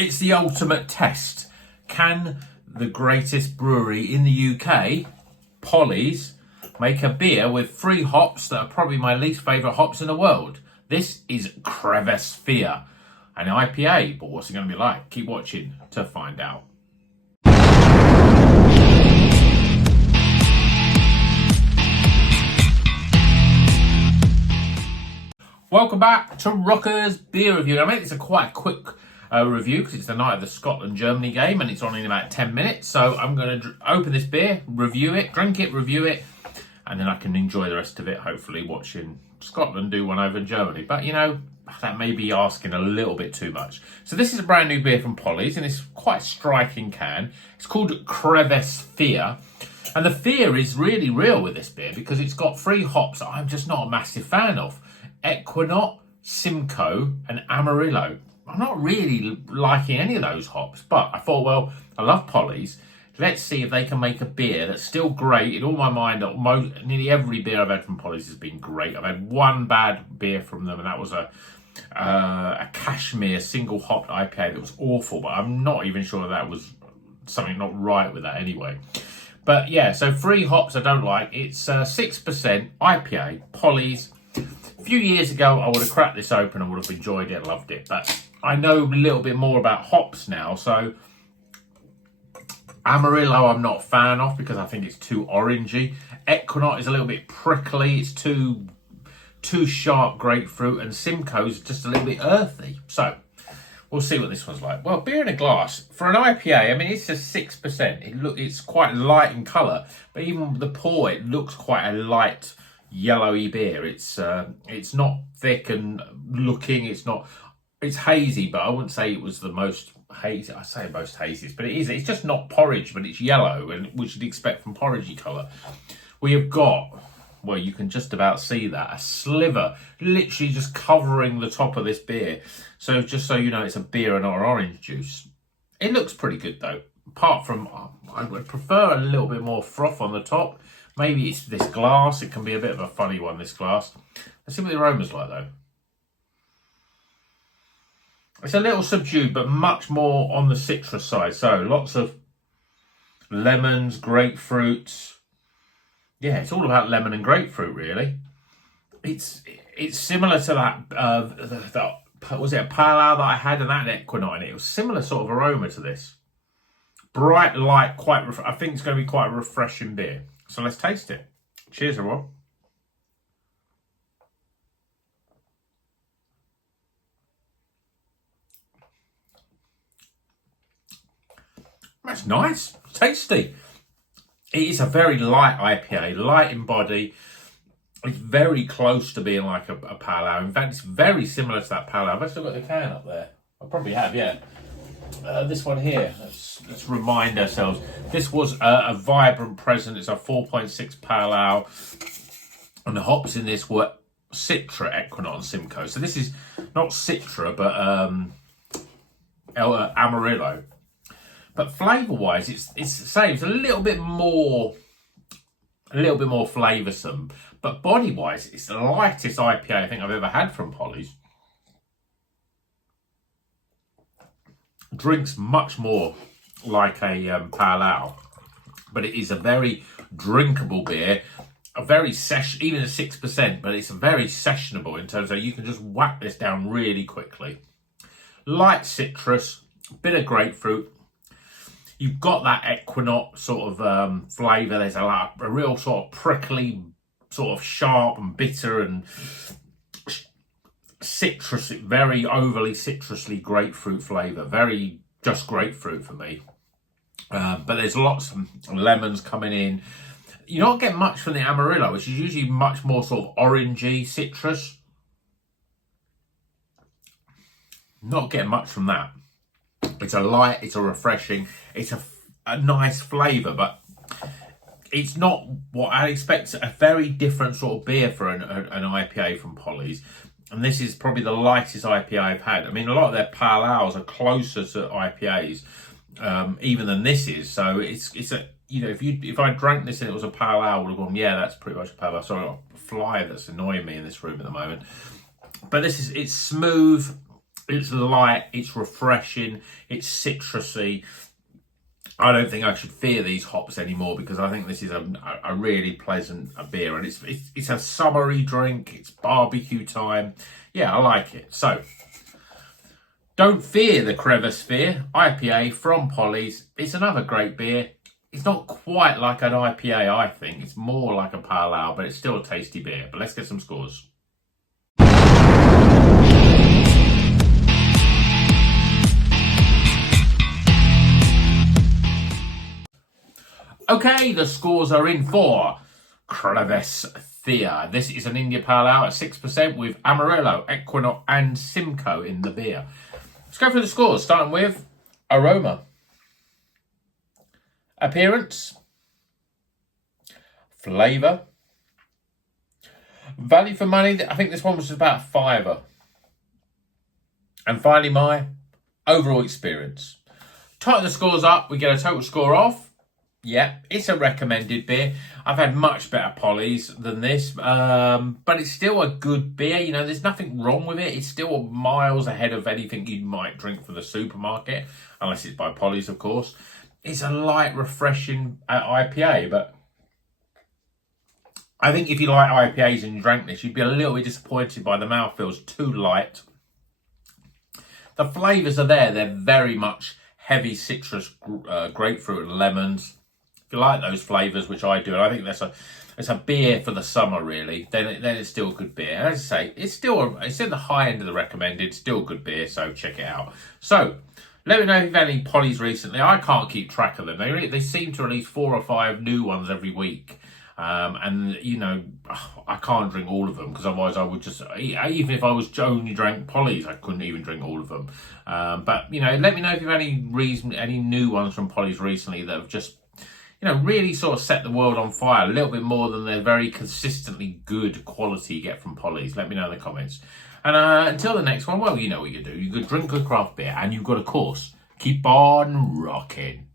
It's the ultimate test. Can the greatest brewery in the UK, Polly's, make a beer with 3 hops that are probably my least favourite hops in the world? This is Crevasse Fear, an IPA, but what's it going to be like? Keep watching to find out. Welcome back to Rocker's Beer Review. I made this a quite quick review because it's the night of the Scotland-Germany game and it's on in about 10 minutes. So I'm going to open this beer, review it, drink it, review it, and then I can enjoy the rest of it, hopefully watching Scotland do one over Germany. But, you know, that may be asking a little bit too much. So this is a brand new beer from Polly's in this quite striking can. It's called Crevasse Fear. And the fear is really real with this beer because it's got 3 hops that I'm just not a massive fan of. Equinox, Simcoe and Amarillo. I'm not really liking any of those hops, but I thought, well, I love Polly's. Let's see if they can make a beer that's still great. In all my mind, nearly every beer I've had from Polly's has been great. I've had one bad beer from them, and that was a Cashmere single hopped IPA that was awful, but I'm not even sure that was something not right with that anyway. But yeah, so 3 hops I don't like. It's 6% IPA, Polly's. A few years ago, I would have cracked this open and would have enjoyed it, loved it. But I know a little bit more about hops now. So Amarillo, I'm not a fan of because I think it's too orangey. Equinox is a little bit prickly. It's too sharp grapefruit. And Simcoe's just a little bit earthy. So we'll see what this one's like. Well, beer in a glass. For an IPA, I mean, it's just 6%. It's quite light in colour. But even the pour, it looks quite a light yellowy beer. It's not thick and looking. It's hazy, but I wouldn't say it was the most hazy. I say most haziest, but it is. It's just not porridge, but it's yellow, and which you'd expect from porridgey colour. We have got, well, you can just about see that, a sliver, literally just covering the top of this beer. So just so you know, it's a beer and not orange juice. It looks pretty good though. Apart from, I would prefer a little bit more froth on the top. Maybe it's this glass. It can be a bit of a funny one, this glass. Let's see what the aroma's like, though. It's a little subdued, but much more on the citrus side. So lots of lemons, grapefruits. Yeah, it's all about lemon and grapefruit, really. It's similar to that, was it a pale ale that I had and that had Equinox in it? It was similar sort of aroma to this. Bright, light, I think it's going to be quite a refreshing beer. So let's taste it. Cheers, everyone. That's nice. Tasty. It is a very light IPA, light in body. It's very close to being like a pale ale. In fact, it's very similar to that pale ale. I've still got the can up there. I probably have, yeah. This one here, let's remind ourselves. This was a Vibrant Present. It's a 4.6 pale ale. And the hops in this were Citra, Equinox and Simcoe. So this is not Citra, but Amarillo. But flavour-wise, it's the same. It's a little bit more flavoursome. But body-wise, it's the lightest IPA I think I've ever had from Polly's. Drinks much more like a pale ale, but it is a very drinkable beer, a very even at 6%, but it's very sessionable in terms of you can just whack this down really quickly. Light citrus, bit of grapefruit. You've got that Equinox sort of flavour. There's a real sort of prickly, sort of sharp and bitter and citrus, very overly citrusly grapefruit flavour, very just grapefruit for me. But there's lots of lemons coming in. You don't get much from the Amarillo, which is usually much more sort of orangey citrus. Not getting much from that. It's a light, it's a refreshing, it's a nice flavour, but it's not what I expect. A very different sort of beer for an IPA from Polly's. And this is probably the lightest IPA I've had. I mean, a lot of their pale ales are closer to IPAs even than this is. So it's a, you know, if I drank this and it was a pale ale, I would have gone, yeah, that's pretty much a pale ale. Sorry, I've got a fly that's annoying me in this room at the moment. But it's smooth. It's light, it's refreshing, it's citrusy. I don't think I should fear these hops anymore because I think this is a really pleasant beer, and it's a summery drink. It's barbecue time. Yeah, I like it. So don't fear the Crevasse Fear IPA from Polly's. It's another great beer. It's not quite like an IPA, I think. It's more like a pale ale, but it's still a tasty beer. But let's get some scores. Okay, the scores are in for Crevasse Fear. This is an India Pale Ale at 6% with Amarillo, Equinox and Simcoe in the beer. Let's go through the scores, starting with aroma, appearance, flavour, value for money. I think this one was about a £5. And finally, my overall experience. Tighten the scores up, we get a total score of, yeah, it's a recommended beer. I've had much better Polly's than this, but it's still a good beer. You know, there's nothing wrong with it. It's still miles ahead of anything you might drink from the supermarket, unless it's by Polly's, of course. It's a light, refreshing IPA, but I think if you like IPAs and you drank this, you'd be a little bit disappointed by the mouthfeel. It's too light. The flavours are there. They're very much heavy citrus, grapefruit and lemons. If you like those flavours, which I do, and I think it's a beer for the summer, really, then it's still a good beer. And as I say, it's in the high end of the recommended, still a good beer, so check it out. So, let me know if you've had any Polly's recently. I can't keep track of them. They seem to release 4 or 5 new ones every week. And, you know, I can't drink all of them because otherwise I would just, even if I was only drank Polly's, I couldn't even drink all of them. But, you know, let me know if you've had any new ones from Polly's recently that have just, you know, really sort of set the world on fire a little bit more than the very consistently good quality you get from Polly's. Let me know in the comments. And until the next one, well, you know what you do. You could drink good craft beer and you've got, of course, keep on rocking.